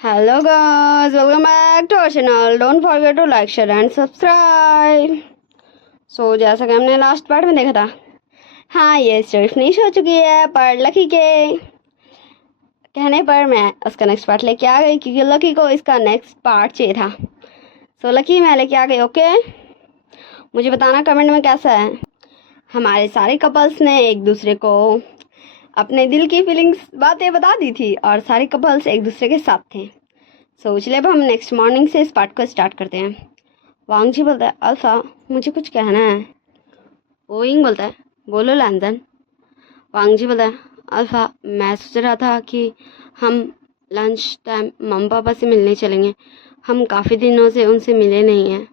Hello guys, welcome back to our channel. Don't forget to like, share and subscribe. जैसा कि हमने last part में देखा था, हाँ ये स्टोरी फिनिश हो चुकी है, पर लकी के कहने पर मैं उसका नेक्स्ट पार्ट लेके आ गई क्योंकि लकी को इसका नेक्स्ट पार्ट चाहिए था। लकी मैं लेके आ गई। ओके, मुझे बताना कमेंट में कैसा है। हमारे सारे कपल्स ने एक दूसरे को अपने दिल की फीलिंग्स बातें बता दी थी और सारे कपल्स एक दूसरे के साथ थे। चलिए अब हम नेक्स्ट मॉर्निंग से इस पार्ट को स्टार्ट करते हैं। वांग जी बोलता है, अल्फा मुझे कुछ कहना है। ओइंग बोलता है, बोलो लैंजन। वांग जी बोलता है, अल्फा मैं सोच रहा था कि हम लंच टाइम मम्मी पापा से मिलने चलेंगे, हम काफ़ी दिनों से उनसे मिले नहीं हैं।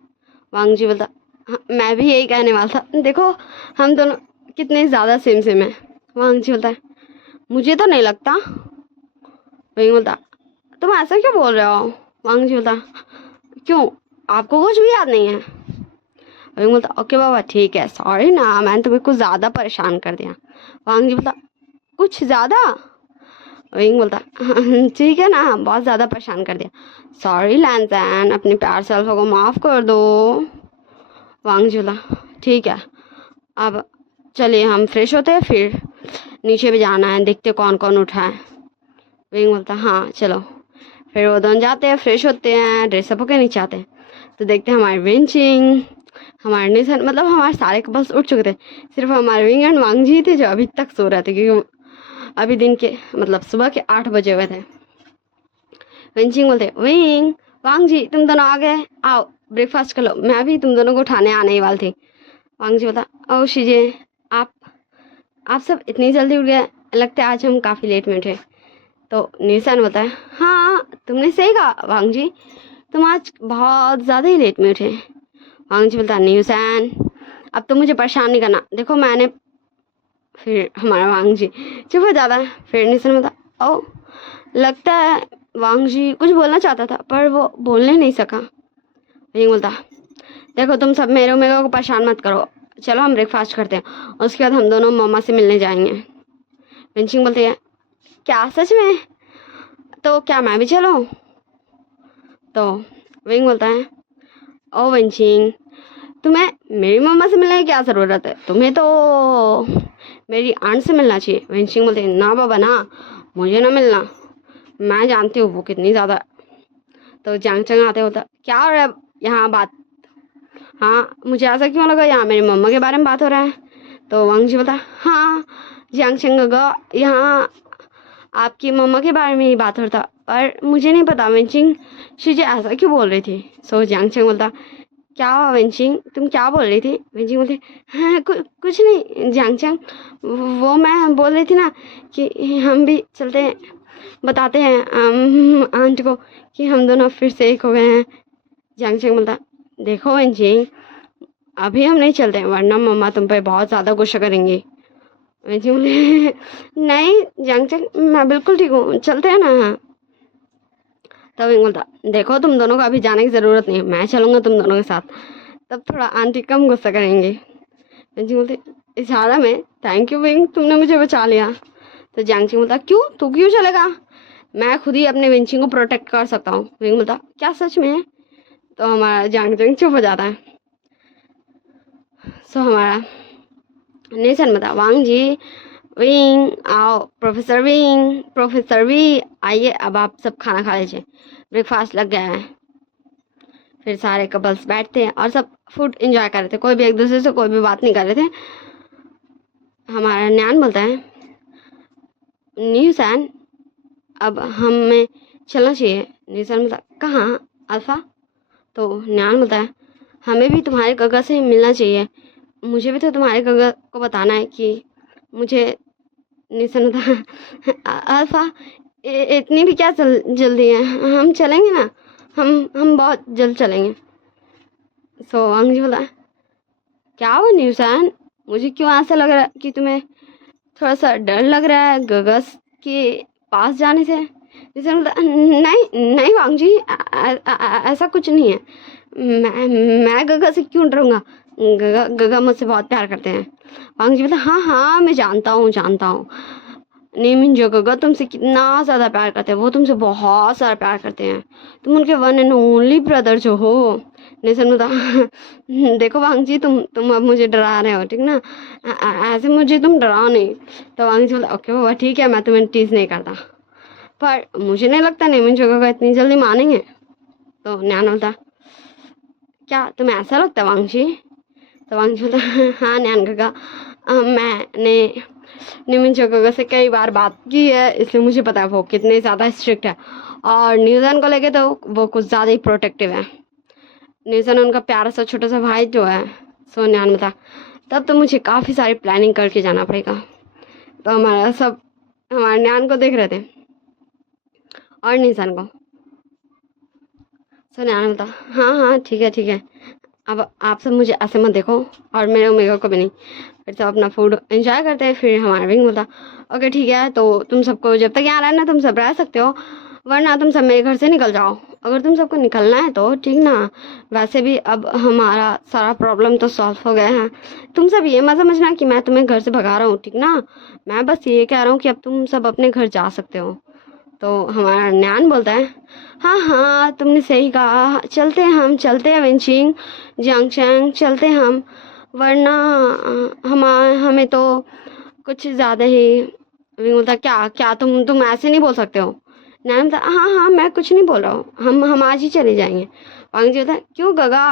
वांग जी बोलता, हाँ मैं भी यही कहने वाला था, देखो हम दोनों कितने ज़्यादा सेम हैं। वांग जी बोलता है, मुझे तो नहीं लगता। वही बोलता, तुम ऐसा क्यों बोल रहे हो। वांग जी बोलता, क्यों आपको कुछ भी याद नहीं है। वही बोलता, ओके बाबा ठीक है, सॉरी ना मैंने तुम्हें कुछ ज़्यादा परेशान कर दिया। वांग जी बोलता, कुछ ज़्यादा। वही बोलता, ठीक है ना बहुत ज़्यादा परेशान कर दिया, सॉरी लैंजन अपने प्यार से अल्फा को माफ़ कर दो। वांग जी बोला, ठीक है अब चलिए हम फ्रेश होते हैं, फिर नीचे भी जाना है, देखते कौन कौन उठा है। विंग बोलता, हाँ चलो। फिर वो दोनों जाते हैं, फ्रेश होते हैं, ड्रेसअप होकर नीचे आते हैं तो देखते हैं हमारे विंचिंग, हमारे निशन, मतलब हमारे सारे कपल्स उठ चुके थे, सिर्फ हमारे विंग एंड वांग जी थे जो अभी तक सो रहे थे क्योंकि अभी दिन के मतलब सुबह के 8 बजे हुए थे। विंचिंग बोलते, विंग वांग जी तुम दोनों आ गए, आओ ब्रेकफास्ट कर लो, मैं अभी तुम दोनों को उठाने आने ही वाली थी। वांग जी बोलता, ओ शीजे आप सब इतनी जल्दी उठ गए, लगता है आज हम काफ़ी लेट में उठे। तो निशान बोलता है, हाँ तुमने सही कहा वांग जी, तुम आज बहुत ज़्यादा ही लेट में उठे। वांग जी बोलता है, निशान अब तो मुझे परेशान नहीं करना, देखो मैंने। फिर हमारा वांग जी चुप हो जाता है। फिर निशान बोलता, ओ लगता है वांग जी कुछ बोलना चाहता था पर वो बोलने नहीं सका। वही बोलता, देखो तुम सब मेरे को परेशान मत करो, चलो हम ब्रेकफास्ट करते हैं, उसके बाद हम दोनों मम्मा से मिलने जाएंगे। विंचिंग बोलती है, क्या सच में, तो क्या मैं भी चलूं। तो विंग बोलता है, ओ विंचिंग तुम्हें मेरी मम्मा से मिलने की क्या ज़रूरत है, तुम्हें तो मेरी आंट से मिलना चाहिए। विंचिंग बोलते हैं, ना बाबा ना, मुझे ना मिलना, मैं जानती हूँ वो कितनी ज़्यादा। तो जांगचंग आते होता, क्या हो रहा है यहाँ बात, हाँ मुझे ऐसा क्यों लगा यहाँ मेरी मम्मा के बारे में बात हो रहा है। तो वांग जी बोलता, हाँ जांगचंग यहाँ आपकी मम्मा के बारे में ही बात हो रहा था, पर मुझे नहीं पता वेंचिंग शीजे ऐसा क्यों बोल रही थी। जांगचंग बोलता, क्या हुआ वेंचिंग तुम क्या बोल रही थी। वेंचिंग बोलती, हाँ कुछ नहीं जांगचंग, वो मैं बोल रही थी ना कि हम भी चलते हैं, बताते हैं आंट को कि हम दोनों फिर से एक हो गए हैं। जांगचंग बोलता, देखो वेंचिंग अभी हम नहीं चलते हैं वरना मम्मा तुम पे बहुत ज़्यादा गुस्सा करेंगी। वेंचिंग बोले, नहीं जांगचंग मैं बिल्कुल ठीक हूँ, चलते हैं ना। तब विंग बोलता, देखो तुम दोनों को अभी जाने की ज़रूरत नहीं है, मैं चलूँगा तुम दोनों के साथ, तब थोड़ा आंटी कम गुस्सा करेंगे। वेंचिंग बोलती, इशारा में थैंक यू विंग तुमने मुझे बचा लिया। तो जांगचिंग बोलता, क्यों तू क्यों चलेगा, मैं खुद ही अपने विंचिंग को प्रोटेक्ट कर सकता हूँ। विंग बोलता, क्या सच में। तो हमारा जांगचिंग चुप हो जाता है। हमारा नेशन बता, वांग जी विंग आओ, प्रोफेसर वी आइए, अब आप सब खाना खा लीजिए, ब्रेकफास्ट लग गया है। फिर सारे कपल्स बैठते हैं और सब फूड एंजॉय कर रहे थे, कोई भी एक दूसरे से कोई भी बात नहीं कर रहे थे। हमारा न्यान बोलता है, न्यूसन अब हमें चलना चाहिए। न्यूसन बोलता, कहाँ अल्फा। तो न्यान बोलता है, हमें भी तुम्हारे गगा से मिलना चाहिए, मुझे भी तो तुम्हारे गगा को बताना है कि मुझे। निशन होता, अल्फा इतनी भी क्या जल्दी है, हम चलेंगे ना, हम बहुत जल्द चलेंगे। अंग बोला, क्या हुआ न्यूसन, मुझे क्यों ऐसा लग रहा है कि तुम्हें थोड़ा सा डर लग रहा है गगस के पास जाने से। न्यूसन बोला, नहीं नहीं वांग जी ऐसा कुछ नहीं है, मैं गगा से क्यों डरूंगा, गगा मुझसे बहुत प्यार करते हैं। वांग जी बोला, हाँ हाँ मैं जानता हूँ, नेमिन जोगोगा तुमसे कितना ज़्यादा प्यार करते हैं, वो तुमसे बहुत सारा प्यार करते हैं, तुम उनके वन एंड ओनली ब्रदर जो हो। नेसन बता देखो वांग जी, तुम अब मुझे डरा रहे हो, ठीक ना, ऐसे मुझे तुम डराओ नहीं। तो वांग जी बोला ओके बाबा ठीक है, मैं तुम्हें टीज नहीं करता, पर मुझे नहीं लगता नेमिन जोगोगा इतनी जल्दी मानेंगे। तो न्यान बोलता क्या तुम्हें ऐसा लगता है वांग जी? तो वांग जी बोलता हाँ न्यान काका, मैंने निमिन जोगोगा से कई बार बात की है, इसलिए मुझे पता है वो कितने ज़्यादा स्ट्रिक्ट है, और न्यूज़न को लेके तो वो कुछ ज़्यादा ही प्रोटेक्टिव है। न्यूज़न उनका प्यारा सा छोटा सा भाई जो है। सो न्यान बता तब तो मुझे काफ़ी सारी प्लानिंग करके जाना पड़ेगा। तो हमारे न्यान को देख रहे थे और न्यूज़न को। सो न्यान बता हाँ हाँ ठीक है ठीक है, अब आप सब मुझे ऐसे मत देखो, और मेरे ओमेगा को भी नहीं। फिर सब अपना फूड एंजॉय करते हैं। फिर हमारा विंग बोलता ओके ठीक है, तो तुम सबको जब तक यहाँ रहना तुम सब रह सकते हो, वरना तुम सब मेरे घर से निकल जाओ। अगर तुम सबको निकलना है तो ठीक ना, वैसे भी अब हमारा सारा प्रॉब्लम तो सॉल्व हो गया है। तुम सब ये मत समझना कि मैं तुम्हें घर से भगा रहा हूँ, ठीक ना, मैं बस ये कह रहा हूँ कि अब तुम सब अपने घर जा सकते हो। तो हमारा न्यान बोलता है हाँ हाँ तुमने सही कहा, चलते हैं हम, चलते हैं विंचिंग जियांगचैंग, चलते हैं हम, वरना हमें तो कुछ ज़्यादा ही। विंग बोलता क्या क्या तुम ऐसे नहीं बोल सकते हो। न्यान बोलता हाँ हाँ मैं कुछ नहीं बोल रहा हूँ, हम आज ही चले जाएंगे। वांग जी बोलता क्यों गगा,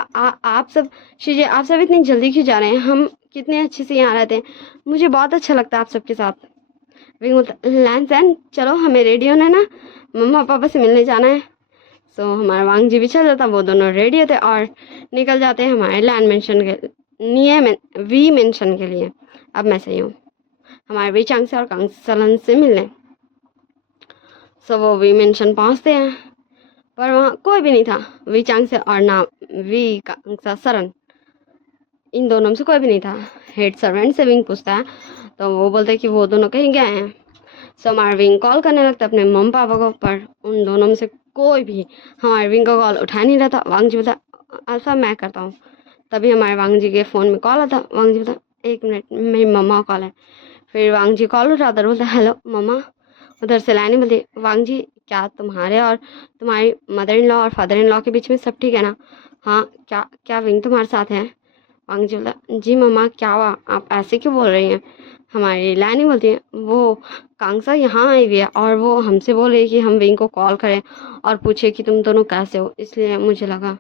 आप सब शीजिए, आप सब इतनी जल्दी क्यों जा रहे हैं, हम कितने अच्छे से यहाँ रहते हैं, मुझे बहुत अच्छा लगता है आप सबके साथ। विंग बोलता लैंसन चलो हमें रेडी होना है ना, मम्मा पापा से मिलने जाना है। सो हमारा वांग जी भी चल जाता, वो दोनों रेडी होते और निकल जाते हैं हमारे लैंड मेंशन के वी मेंशन के लिए। अब मैं सही हूँ, हमारे वी चांग से और कांग सलन से मिलने। सो वो वी मेंशन पहुँचते हैं, पर वहाँ कोई भी नहीं था, वी चांग से और ना वी कांग सरन, इन दोनों में से कोई भी नहीं था। हेड सर्वेंट से विंग पूछता है, तो वो बोलते कि वो दोनों कहीं गए हैं। सो हमारा विंग कॉल करने लगता है अपने मम्मी पापा को, पर उन दोनों में से कोई भी हमारे विंग का कॉल उठा नहीं रहा था। वांग जी बोलता ऐसा मैं करता हूँ। तभी हमारे वांग जी के फ़ोन में कॉल आता। वांग जी बोलता 1 मिनट मेरी मम्मा का कॉल है। फिर वांग जी कॉल उठाता और बोलता हेलो मम्मा। उधर से लाइन बोलती वांग जी क्या तुम्हारे और तुम्हारी मदर इन लॉ और फादर इन लॉ के बीच में सब ठीक है ना? हाँ क्या क्या विंग तुम्हारे साथ है? वांग जी बोलता जी मम्मा क्या हुआ, आप ऐसे क्यों बोल रही हैं? हमारी लानी बोलती है वो कांगसा यहाँ आई हुई है और वो हमसे बोल रही है कि हम विंग को कॉल करें और पूछे कि तुम दोनों कैसे हो, इसलिए मुझे लगा।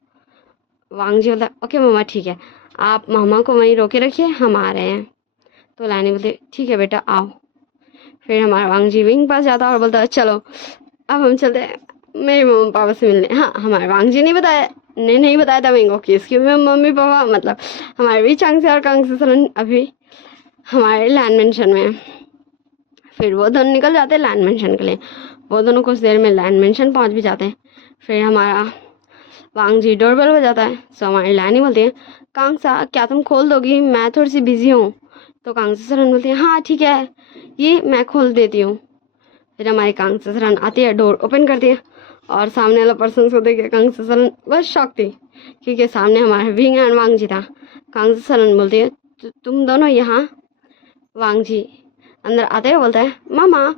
वांग जी बोलता ओके मम्मा ठीक है, आप मामा को वहीं रोके रखिए, हम आ रहे हैं। तो लानी बोलती ठीक है बेटा आओ। फिर हमारा वांग जी विंग पास जाता और बोलता चलो अब हम चलते हैं मेरे मम्मी पापा से मिलने। हाँ हमारे वांग जी नहीं बताया था विंग को कि इसके मम्मी पापा मतलब हमारे भी चांग से और कांग से सलन अभी हमारे लैंड मेंशन में। फिर वो दोनों निकल जाते हैं लैंड मेंशन के लिए। वो दोनों कुछ देर में लैंड मेंशन पहुंच भी जाते हैं। फिर हमारा वांग जी डोरबेल हो जाता है। सो हमारी लैनी बोलती है कांगसा क्या तुम खोल दोगी, मैं थोड़ी सी बिजी हूँ। तो कांगसा सरन बोलती है हाँ ठीक है ये मैं खोल देती हूँ। फिर हमारी कांगसा सरन आती है, डोर ओपन करती है और सामने वाला पर्सन को देख के कांगसा सरन बस शॉक थी, क्योंकि सामने हमारे विंग एंड वांग जी था। कांगसा सरन बोलती है तुम दोनों यहाँ? वांग जी अंदर आते हुए बोलता है मामा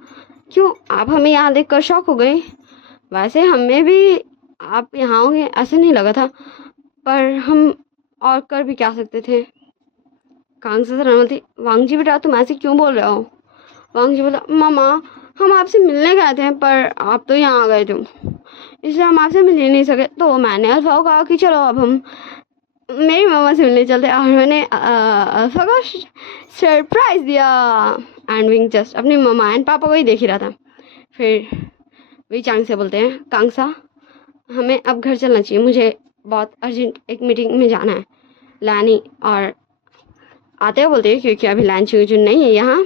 क्यों आप हमें यहाँ देख कर शॉक हो गए, वैसे हमें भी आप यहाँ होंगे ऐसे नहीं लगा था, पर हम और कर भी क्या सकते थे। कांग से बोलती वांग जी बेटा तुम ऐसे क्यों बोल रहे हो? वांग जी बोला मामा हम आपसे मिलने गए थे पर आप तो यहाँ आ गए थे, इसलिए हम आपसे मिल ही नहीं सके, तो मैंने अल्फा को कहा कि चलो अब हम मेरी मामा से मिलने चलते, और मैंने अल्फा को सरप्राइज दिया। एंड विंग जस्ट अपनी मामा एंड पापा को ही देख ही रहा था। फिर वी चांग से बोलते हैं कांगसा हमें अब घर चलना चाहिए, मुझे बहुत अर्जेंट एक मीटिंग में जाना है। लानी और आते हुए बोलते हैं क्योंकि अभी लैन चुन नहीं है यहाँ।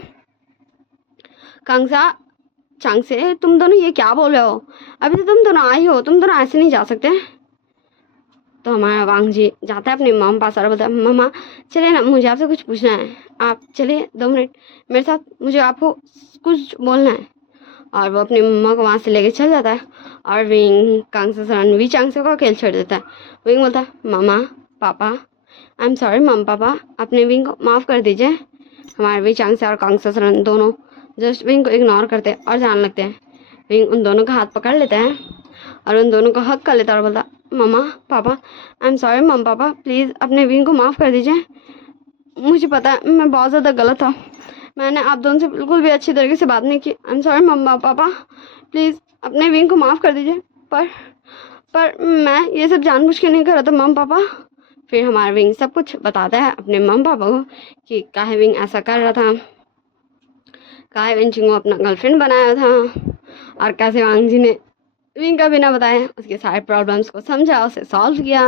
कांगसा चांग से तुम दोनों ये क्या बोल रहे हो, अभी तो तुम दोनों आई हो, तुम दोनों ऐसे नहीं जा सकते। तो हमारा वांग जी जाता है अपने मम पास और बोलता है मम्मा चलिए ना मुझे आपसे कुछ पूछना है, आप चलिए 2 मिनट मेरे साथ, मुझे आपको कुछ बोलना है। और वो अपनी मम्मा को वहाँ से लेके चल जाता है और विंग कांग से सरन वी चांग से को अकेले छोड़ देता है। विंग बोलता है मामा पापा आई एम सॉरी मम पापा अपने विंग को माफ़ कर दीजिए। हमारे वी चांग से और कांग से सरन दोनों जस्ट विंग को इग्नोर करते हैं और जाने लगते हैं। विंग उन दोनों का हाथ पकड़ लेता है और उन दोनों को हक कर लेता है और बोलता, मम्मा पापा, आई एम सॉरी मम पापा, प्लीज़ अपने विंग को माफ़ कर दीजिए। मुझे पता है मैं बहुत ज़्यादा गलत था, मैंने आप दोनों से बिल्कुल भी अच्छी तरीके से बात नहीं की। आई एम सॉरी मम्मा पापा, प्लीज़ अपने विंग को माफ़ कर दीजिए। पर मैं ये सब जानबूझ के नहीं कर रहा था मम पापा। फिर हमारा विंग सब कुछ बताता है अपने मम पापा को कि काहे विंग ऐसा कर रहा था, काहे वेंचिंग को अपना गर्लफ्रेंड बनाया था और कैसे वांग जी ने विंग का बिना बताए उसके सारे प्रॉब्लम्स को समझा, उसे सॉल्व किया।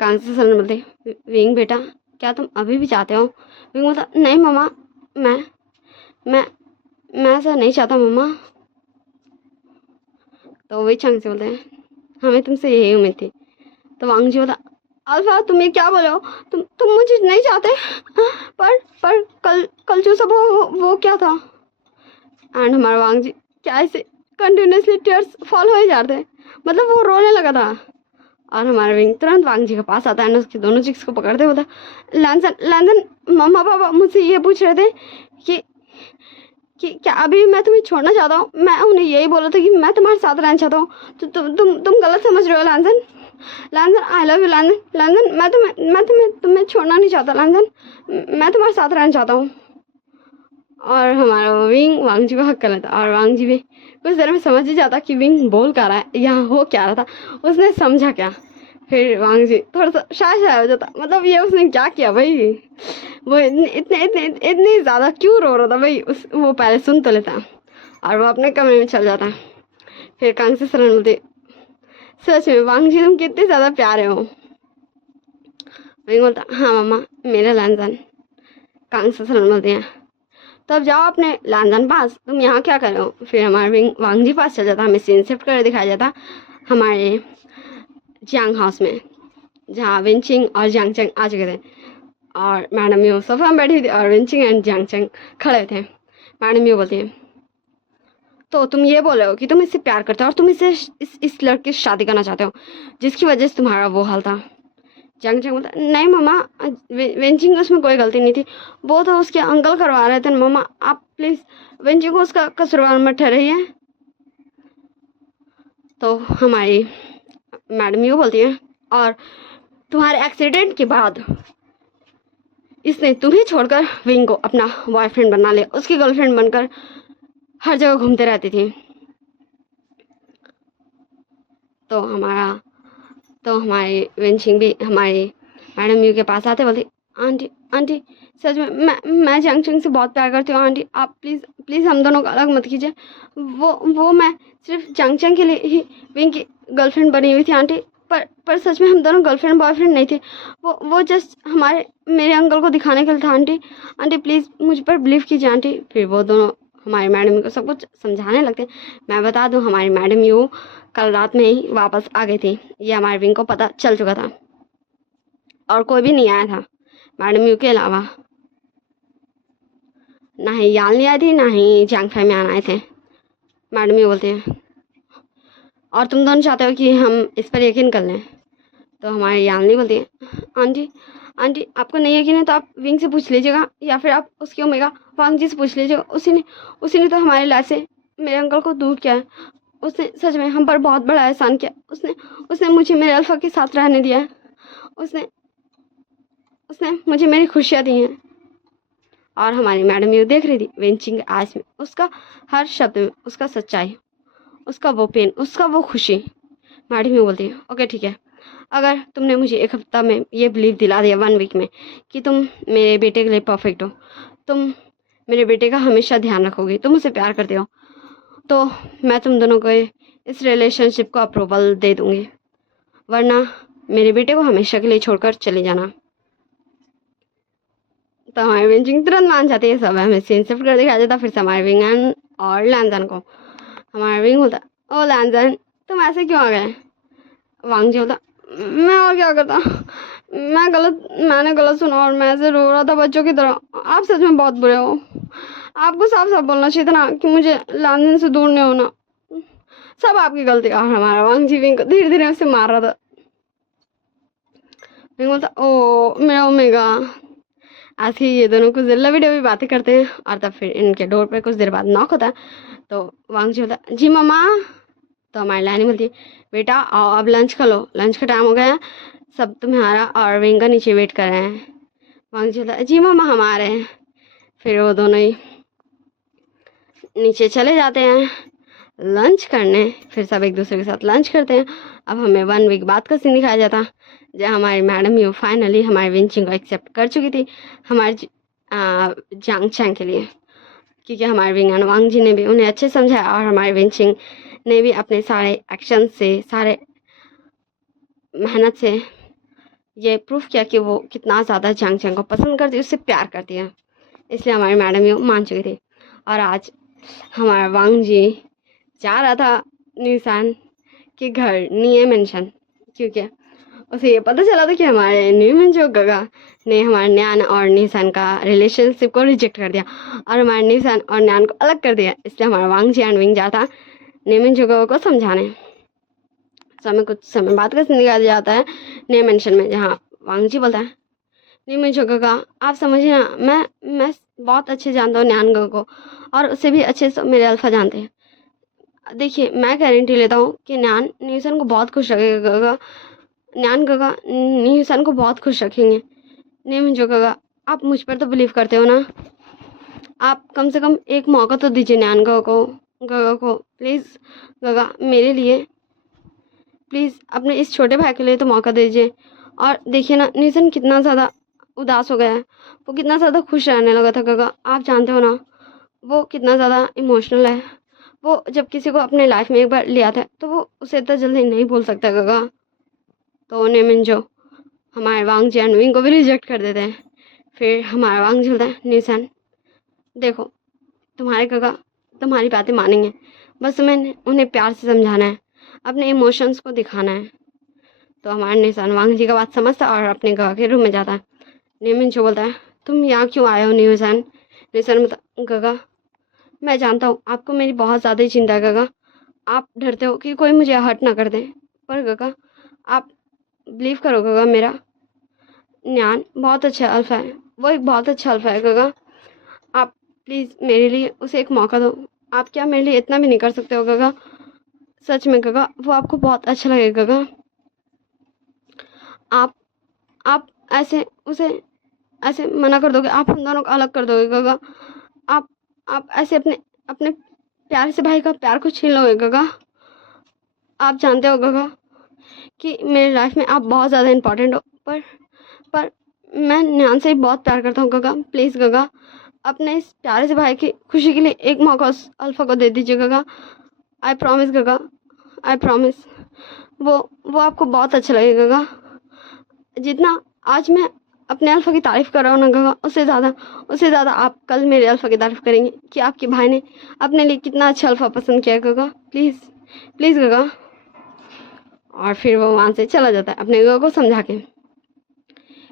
कांग से सर बोलते, विंग बेटा क्या तुम अभी भी चाहते हो? विंग बोलता, नहीं मम्मा, मैं मैं मैं ऐसा नहीं चाहता मम्मा। तो वही चंग से बोलते हैं, हमें तुमसे यही उम्मीद थी। तो वांग जी बोला, अल्फा तुम ये क्या बोले हो? तुम मुझे नहीं चाहते? पर कल जो सब वो क्या था? एंड हमारा वांग जी क्या ऐसे कंटिन्यूसली टीयर्स फॉल हो ही जा रहे थे, मतलब वो रोने लगा था। और हमारा विंग तुरंत वांग जी के पास आता है, उसके दोनों चिक्स को पकड़ते बोलता, लैंसन मम्मा पापा मुझसे ये पूछ रहे थे कि क्या अभी मैं तुम्हें छोड़ना चाहता हूँ? मैं उन्हें यही बोला था कि मैं तुम्हारे साथ रहना चाहता हूँ। तो तुम गलत समझ रहे हो लैंसन आई लव यू लैंसन मैं तुम्हें छोड़ना नहीं चाहता लैंसन, मैं तुम्हारे साथ रहना चाहता हूँ। और हमारा विंग वांग जी को हक कर लेता और वांग जी भी कुछ देर में समझ ही जाता कि विंग बोल क्या रहा है, यहाँ हो क्या रहा था, उसने समझा क्या। फिर वांग जी थोड़ा सा शाय हो जाता, मतलब ये उसने क्या किया भाई, वो इतनी ज़्यादा क्यों रो रहा था भाई, वो पहले सुन तो लेता और वो अपने कमरे में चल जाता। फिर कांग से सरन बोलती, सच में वांग जी तुम कितने ज़्यादा प्यारे हो। विंग बोलता, हाँ मम्मा मेरा लैंसन। कांग से सरन बोलती हैं, तो अब जाओ अपने लैंसन पास, तुम यहाँ क्या कर रहे हो? फिर हमारे विंग वांग जी पास चल जाता, हमें सीन शिफ्ट कर दिखाया जाता हमारे जियांग हाउस में, जहाँ विंचिंग और जियांगचंग आ चुके थे और मैडम यू सोफा में बैठी थी और विंचिंग एंड जियांगचंग खड़े थे। मैडम यू बोलती है, तो तुम ये बोल रहे हो कि तुम इससे प्यार करते हो और तुम इससे इस लड़के से शादी करना चाहते हो जिसकी वजह से तुम्हारा वो हाल था। जियांगचंग बोलता, नहीं मम्मा विंचिंग उसमें कोई गलती नहीं थी, वो तो उसके अंकल करवा रहे थे मम्मा, आप प्लीज़ विंचिंग को उसका कसूरवार मत ठहराइए। तो हमारी मैडम यू बोलती है, और तुम्हारे एक्सीडेंट के बाद इसने तुम्हें छोड़कर विंग को अपना बॉयफ्रेंड बना लिया, उसकी गर्लफ्रेंड बनकर हर जगह घूमते रहती थी। तो हमारी विंचिंग भी हमारी मैडम यू के पास आते बोलती, आंटी सच में मैं जियांगचंग से बहुत प्यार करती हूँ आंटी, आप प्लीज़ हम दोनों को अलग मत कीजिए। वो मैं सिर्फ जियांगचंग के लिए ही विंग की गर्लफ्रेंड बनी हुई थी आंटी, पर सच में हम दोनों गर्लफ्रेंड बॉयफ्रेंड नहीं थे, वो जस्ट मेरे अंकल को दिखाने के लिए था आंटी प्लीज़ मुझ पर बिलीव कीजिए आंटी। फिर वो दोनों हमारी मैडम को सब कुछ समझाने लगते। मैं बता दूं हमारी मैडम यू कल रात में ही वापस आ गई थी, ये हमारे विंग को पता चल चुका था और कोई भी नहीं आया था मैडम यू के अलावा, ना ही याल नहीं आई थी ना ही जियांग फैमियान आए थे। मैडम यू बोलते हैं, और तुम दोनों चाहते हो कि हम इस पर यकीन कर लें? तो हमारी यालनी बोलती है, आंटी आपको नहीं यकीन है तो आप विंग से पूछ लीजिएगा या फिर आप उसकी ओमेगा वांग जी से पूछ लीजिएगा, उसी ने तो हमारे लाइफ से मेरे अंकल को दूर किया है, उसने सच में हम पर बहुत बड़ा एहसान किया, उसने मुझे मेरे अल्फा के साथ रहने दिया है, उसने मुझे मेरी खुशियाँ दी हैं। और हमारी मैडम ये देख रही थी वेंचिंग आइज में, उसका हर शब्द में उसका सच्चाई, उसका वो पेन, उसका वो खुशी। मैडम ये बोलती है, ओके ठीक है, अगर तुमने मुझे एक हफ्ता में ये बिलीव दिला दिया, 1 वीक में, कि तुम मेरे बेटे के लिए परफेक्ट हो, तुम मेरे बेटे का हमेशा ध्यान रखोगे, तुम उसे प्यार करते हो, तो मैं तुम दोनों को इस रिलेशनशिप को अप्रूवल दे दूँगी, वरना मेरे बेटे को हमेशा के लिए छोड़कर चले जाना। तो हमारे विंचिंग तुरंत मान जाती है, सब हमें सीन शिफ्ट कर दिखाया जाता। फिर से हमारे विंग और लैंजन को, हमारा विंग बोलता, ओ लैंजन तुम ऐसे क्यों आ गए? वांग जी बोलता, मैं और क्या करता, मैंने गलत सुना और मैं ऐसे रो रहा था बच्चों की तरह, आप सच में बहुत बुरे हो, आपको साफ साफ बोलना चाहिए था ना कि मुझे लैंजन से दूर नहीं होना, सब आपकी गलती। और हमारा वांग जी विंग को धीरे धीरे उसे मार रहा था। विंग बोलता, ओ मेरा ओमेगा, आज की ये दोनों कुछ देर लवी डबी बातें करते हैं और तब फिर इनके डोर पे कुछ देर बाद नॉक होता है। तो वांग जी होता है, जी मम्मा। तो हमारी लानी बोलती है, बेटा आओ अब लंच कर लो, लंच का टाइम हो गया है, सब तुम्हारा और विंग का नीचे वेट कर रहे हैं। वांग जी होता है, जी मम्मा हम आ रहे हैं। फिर वो दोनों ही नीचे चले जाते हैं लंच करने। फिर सब एक दूसरे के साथ लंच करते हैं। अब हमें 1 वीक बाद का सीन दिखाया जाता, जब हमारी मैडम यू फाइनली हमारी विंचिंग को एक्सेप्ट कर चुकी थी हमारे जांग चैंग के लिए, क्योंकि हमारे विंग एंड वांग जी ने भी उन्हें अच्छे समझाया और हमारे विंचिंग ने भी अपने सारे एक्शन से, सारे मेहनत से ये प्रूफ किया कि वो कितना ज़्यादा जांग चैंग को पसंद करती है, उससे प्यार करती है। इसलिए हमारी मैडम यू मान चुकी थी। और आज हमारा वांग जी जा रहा था न्यूसान के घर निये मेंशन, क्योंकि उसे ये पता चला था कि हमारे न्यूमन जो गगा ने हमारे न्यान और निशान का रिलेशनशिप को रिजेक्ट कर दिया और हमारे निशान और न्यान को अलग कर दिया। इसलिए हमारा वांग जी एंड विंग जाता न्यूमन जो गगा को समझाने। तो हमें कुछ समय बाद का सीन दिखाया जाता है ने मेंशन में, जहाँ वांग जी बोलता है, न्यूमन जो गगा आप समझिए ना, मैं बहुत अच्छे जानता हूँ न्यान गगा को और उससे भी अच्छे से मेरे अल्फा जानते हैं। देखिए मैं गारंटी लेता हूँ कि न्यान न्यूसन को बहुत खुश रखेगा गगा, न्यान गगा न्यूसन को बहुत खुश रखेंगे। नहीं जो गगा आप मुझ पर तो बिलीव करते हो ना, आप कम से कम एक मौका तो दीजिए न्यान गगा को प्लीज़ गगा, मेरे लिए प्लीज़ अपने इस छोटे भाई के लिए तो मौका दीजिए। और देखिए ना न्यूसन कितना ज़्यादा उदास हो गया है, वो कितना ज़्यादा खुश रहने लगा था गगा, आप जानते हो ना वो कितना ज़्यादा इमोशनल है। वो जब किसी को अपने लाइफ में एक बार ले आता है तो वो उसे इतना जल्दी नहीं भूल सकता गगा। तो नेमिन जो हमारे वांग जी एंड विंग को भी रिजेक्ट कर देते हैं। फिर हमारा वांग जी बोलता है, न्यूसन देखो तुम्हारे गगा तुम्हारी बातें मानेंगे, बस तुम्हें उन्हें प्यार से समझाना है, अपने इमोशंस को दिखाना है। तो हमारा निशान वांग जी का बात समझता और अपने गगा के रूम में जाता है। नेमिन जो बोलता है, तुम यहाँ क्यों आए हो निशान? निशान बोलता, गगा मैं जानता हूँ आपको मेरी बहुत ज़्यादा ही चिंता है गगा, आप डरते हो कि कोई मुझे हर्ट ना कर दे, पर गगा आप बिलीव करो गगा, मेरा न्यान बहुत अच्छा अल्फा है, वो एक बहुत अच्छा अल्फा है गगा, आप प्लीज़ मेरे लिए उसे एक मौका दो। आप क्या मेरे लिए इतना भी नहीं कर सकते हो गगा? सच में गगा वो आपको बहुत अच्छा लगेगा गगा, आप ऐसे उसे ऐसे मना कर दोगे, आप हम दोनों को अलग कर दोगे गगा, आप ऐसे अपने अपने प्यारे से भाई का प्यार को छीन लोगे गगा। आप जानते हो गगा कि मेरी लाइफ में आप बहुत ज़्यादा इम्पोर्टेंट हो, पर मैं न्यान से बहुत प्यार करता हूँ गगा, प्लीज़ गगा अपने इस प्यारे से भाई की खुशी के लिए एक मौका उस अल्फा को दे दीजिए गगा। आई प्रॉमिस गगा, आई प्रॉमिस वो आपको बहुत अच्छा लगेगा गगा। जितना आज मैं अपने अल्फा की तारीफ़ कर रहा हूँ ना गगा, उससे ज़्यादा आप कल मेरे अल्फा की तारीफ़ करेंगे कि आपके भाई ने अपने लिए कितना अच्छा अल्फा पसंद किया गगा, प्लीज़ प्लीज़ गगा। और फिर वो वहाँ से चला जाता है अपने गगा को समझा के।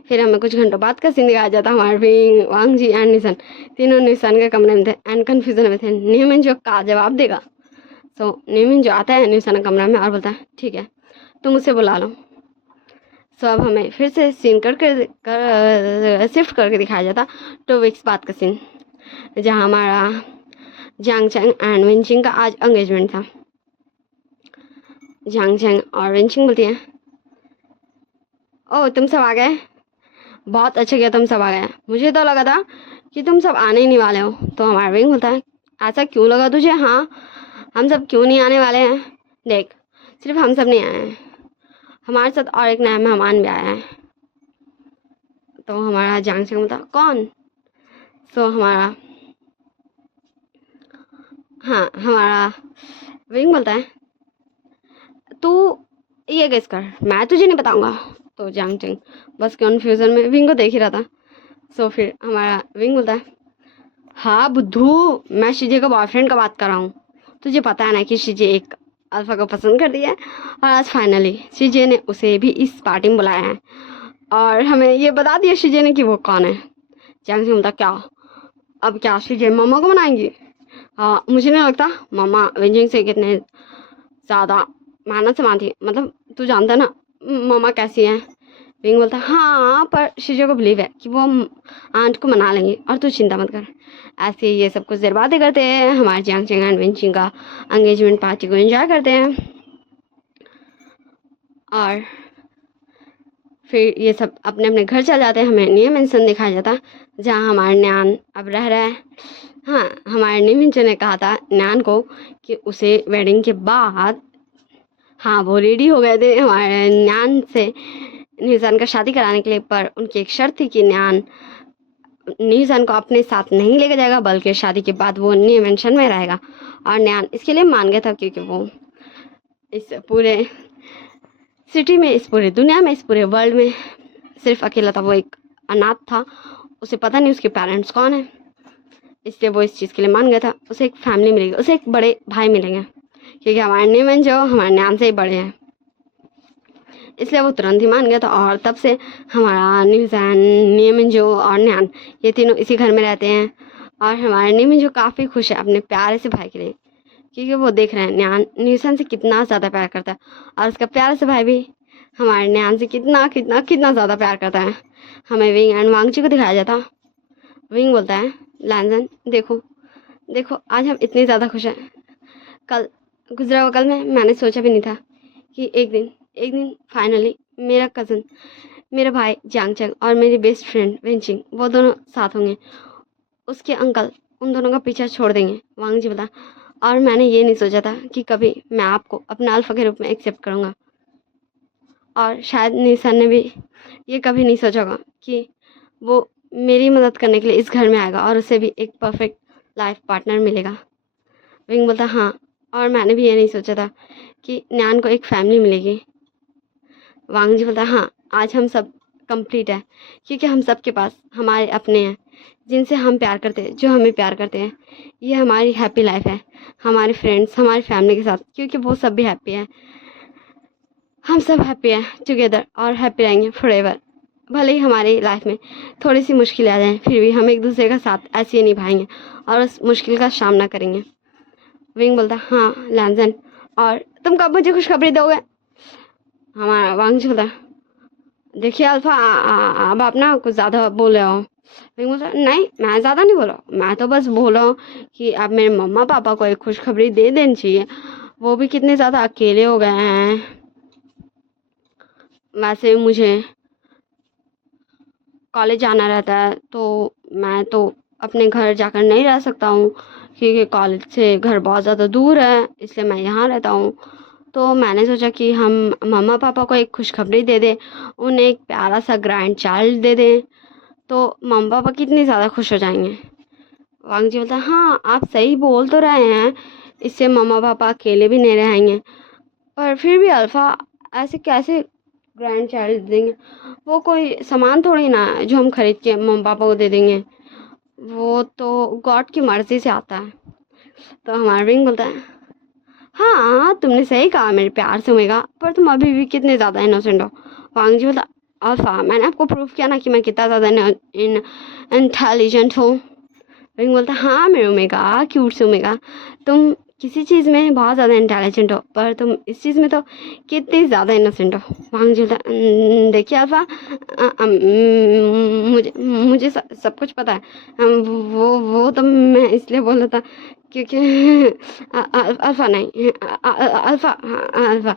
फिर हमें कुछ घंटों बाद का सीन दिखाया जाता है, हमारे विंग वांग जी एंड निशान तीनों निशान के कमरे में थे एंड कन्फ्यूजन में थे न्यूमन जो का जवाब देगा। सो न्यूमन जो आता है निशान के कमरे में और बोलता है, ठीक है तुम उसे बुला लो। सो अब हमें फिर से सीन शिफ्ट करके दिखाया जाता 2 वीक्स बाद का सीन, जहाँ हमारा जांग चैंग एंड विंचिंग का आज एंगेजमेंट था। जांग चैंग और विंचिंग बोलती है, ओ तुम सब आ गए, बहुत अच्छा किया तुम सब आ गए, मुझे तो लगा था कि तुम सब आने ही नहीं वाले हो। तो हमारा विंग बोलता है, ऐसा क्यों लगा तुझे? हाँ हम सब क्यों नहीं आने वाले हैं, देख सिर्फ हम सब नहीं आए हैं, हमारे साथ और एक नया मेहमान भी आया है। तो हमारा जांग चैंग बोलता, कौन? तो हमारा विंग बोलता है, तू ये गेस कर, मैं तुझे नहीं बताऊंगा। तो जांग चैंग बस कन्फ्यूजन में विंग को देख ही रहा था। सो फिर हमारा विंग बोलता है, हाँ बुद्धू मैं शिजे का बॉयफ्रेंड का बात कर रहा हूँ, तुझे पता है ना कि शिजे एक अल्फा को पसंद कर दिया है और आज फाइनली शिजे ने उसे भी इस पार्टी में बुलाया है और हमें ये बता दिया शिजे ने कि वो कौन है। जांग चैंग बोलता, क्या अब क्या शिजे मम्मा को मनाएंगी? हाँ मुझे नहीं लगता, मम्मा विंचिंग से कितने ज़्यादा मेहनत से मानती है, मतलब तू जानता है ना मम्मा कैसी है। विंग बोलता हाँ, पर शीजो को बिलीव है कि वो आंट को मना लेंगे और तू चिंता मत कर। ऐसे ये सब कुछ देर बातें करते हैं, हमारे जियांग चेंग एंड विंचिंग का एंगेजमेंट पार्टी को एंजॉय करते हैं। और फिर ये सब अपने अपने घर चल जाते हैं। हमें न्यू मेंशन दिखाया जाता है जहाँ हमारे न्यान अब रह रहा है। हाँ, हमारे न्यू मेंशन ने कहा था न्यान को कि उसे वेडिंग के बाद, हाँ वो रेडी हो गए थे हमारे न्यान से न्यूजान का शादी कराने के लिए, पर उनकी एक शर्त थी कि न्यान न्यूजान को अपने साथ नहीं लेके जाएगा, बल्कि शादी के बाद वो न्यू मेंशन में रहेगा। और न्यान इसके लिए मान गया था क्योंकि वो इस पूरे सिटी में, इस पूरे दुनिया में, इस पूरे वर्ल्ड में सिर्फ अकेला था। वो एक अनाथ था, उसे पता नहीं उसके पेरेंट्स कौन है, इसलिए वो इस चीज़ के लिए मान गया था। उसे एक फैमिली मिलेगी, उसे एक बड़े भाई मिलेंगे, क्योंकि हमारे न्यूमैन जो हमारे न्यान से ही बड़े हैं, इसलिए वो तुरंत ही मान गया था। और तब से हमारा न्यूजैन, न्यूमैन जो और न्यान ये तीनों इसी घर में रहते हैं। और हमारे न्यूमैन जो काफ़ी खुश है अपने प्यारे से भाई के लिए, क्योंकि वो देख रहे हैं न्यान न्यूसन से कितना ज़्यादा प्यार करता है, और उसका प्यारे से भाई भी हमारे न्यान से कितना कितना कितना ज़्यादा प्यार करता है। हमें विंग एंड वांगची को दिखाया जाता। विंग बोलता है लैंजन देखो देखो, आज हम इतने ज़्यादा खुश हैं। कल गुजरा हुआ कल में मैंने सोचा भी नहीं था कि एक दिन फाइनली मेरा कज़न, मेरा भाई जियांग चंग और मेरी बेस्ट फ्रेंड विंचिंग, वो दोनों साथ होंगे। उसके अंकल उन दोनों का पीछा छोड़ देंगे। वांग जी बता, और मैंने ये नहीं सोचा था कि कभी मैं आपको अपना अल्फा के रूप में एक्सेप्ट करूँगा। और शायद निसन ने भी ये कभी नहीं सोचा होगा कि वो मेरी मदद करने के लिए इस घर में आएगा और उसे भी एक परफेक्ट लाइफ पार्टनर मिलेगा। विंग बोलता हाँ, और मैंने भी ये नहीं सोचा था कि न्यान को एक फैमिली मिलेगी। वांग जी बोलता हाँ, आज हम सब कंप्लीट है, क्योंकि हम सब के पास हमारे अपने हैं जिनसे हम प्यार करते हैं, जो हमें प्यार करते हैं। ये हमारी हैप्पी लाइफ है, हमारे फ्रेंड्स, हमारी फैमिली के साथ, क्योंकि वो सब भी हैप्पी हैं। हम सब हैप्पी हैं टुगेदर और हैप्पी रहेंगे फॉरएवर। भले ही हमारी लाइफ में थोड़ी सी मुश्किलें आ जाएं, फिर भी हम एक दूसरे का साथ ऐसे ही निभाएंगे और उस मुश्किल का सामना करेंगे। विंग बोलता हाँ लैंजन, और तुम कब मुझे खुशखबरी दोगे? हमारा वांग जी बोलता देखिए अल्फा, अब आप ना कुछ ज़्यादा बोल रहे हो। विंग बोलता नहीं, मैं ज़्यादा नहीं बोला, मैं तो बस बोला हूँ कि अब मेरे मम्मा पापा को एक खुशखबरी दे देनी चाहिए, वो भी कितने ज़्यादा अकेले हो गए हैं। वैसे मुझे कॉलेज जाना रहता है, तो मैं तो अपने घर जाकर नहीं रह सकता हूँ, क्योंकि कॉलेज से घर बहुत ज़्यादा दूर है, इसलिए मैं यहाँ रहता हूँ। तो मैंने सोचा कि हम मम्मा पापा को एक खुशखबरी दे दें, उन्हें एक प्यारा सा ग्रैंड चाइल्ड दे दें, तो मम्मा पापा कितने ज़्यादा खुश हो जाएंगे। वांग जी बोलता हाँ आप सही बोल तो रहे हैं, इससे मम्मा पापा अकेले भी नहीं रहेंगे, पर फिर भी अल्फा ऐसे कैसे ग्रैंड चाइल्ड देंगे? वो कोई सामान थोड़ी ना है जो हम खरीद के मम्मा पापा को दे देंगे, वो तो गॉड की मर्जी से आता है। तो हमारा विंग बोलता है हाँ तुमने सही कहा मेरे प्यार से होएगा, पर तुम अभी भी कितने ज़्यादा इनोसेंट हो। वांग जी बोलता अल्फा मैंने आपको प्रूव किया ना कि मैं कितना ज़्यादा इंटेलिजेंट हूँ। विंग बोलता हाँ मेरे ओमेगा, क्यूट से ओमेगा, तुम किसी चीज़ में बहुत ज़्यादा इंटेलिजेंट हो, पर तुम इस चीज़ में तो कितनी ज़्यादा इनोसेंट हो। वांग जी बोलता देखिए अल्फा, मुझे मुझे सब कुछ पता है। वो तो मैं इसलिए बोल रहा था क्योंकि अल्फा नहीं, अल्फा अल्फा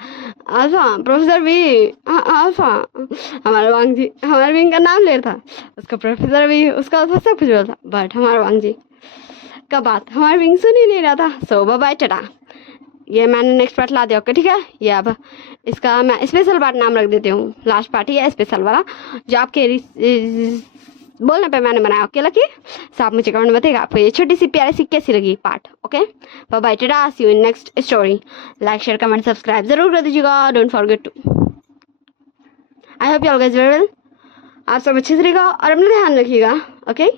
अल्फा प्रोफेसर भी अल्फा। हमारे वांग जी हमारे विंग का नाम ले रहा था, उसका प्रोफेसर भी, उसका अल्फा सब कुछ बोला था, बट हमारे वांग जी का बात हमारे विंग सुन ही नहीं रहा था। सो बाय टाटा, ये मैंने नेक्स्ट पार्ट ला दिया, ओके ठीक है। ये अब इसका मैं स्पेशल पार्ट नाम रख देती हूँ, लास्ट पार्ट ही है स्पेशल वाला, जो आपके बोलने पे मैंने बनाया। ओके लकी, सो आप मुझे कमेंट में बताइएगा आपको ये छोटी सी प्यारी सी कैसी लगी part. Okay bye tata, see you in next story. Like share comment subscribe जरूर कर दीजिएगा, don't forget to. I hope you all guys very well, आप सब अच्छे से रहिएगा और अपना ध्यान रखिएगा। ओके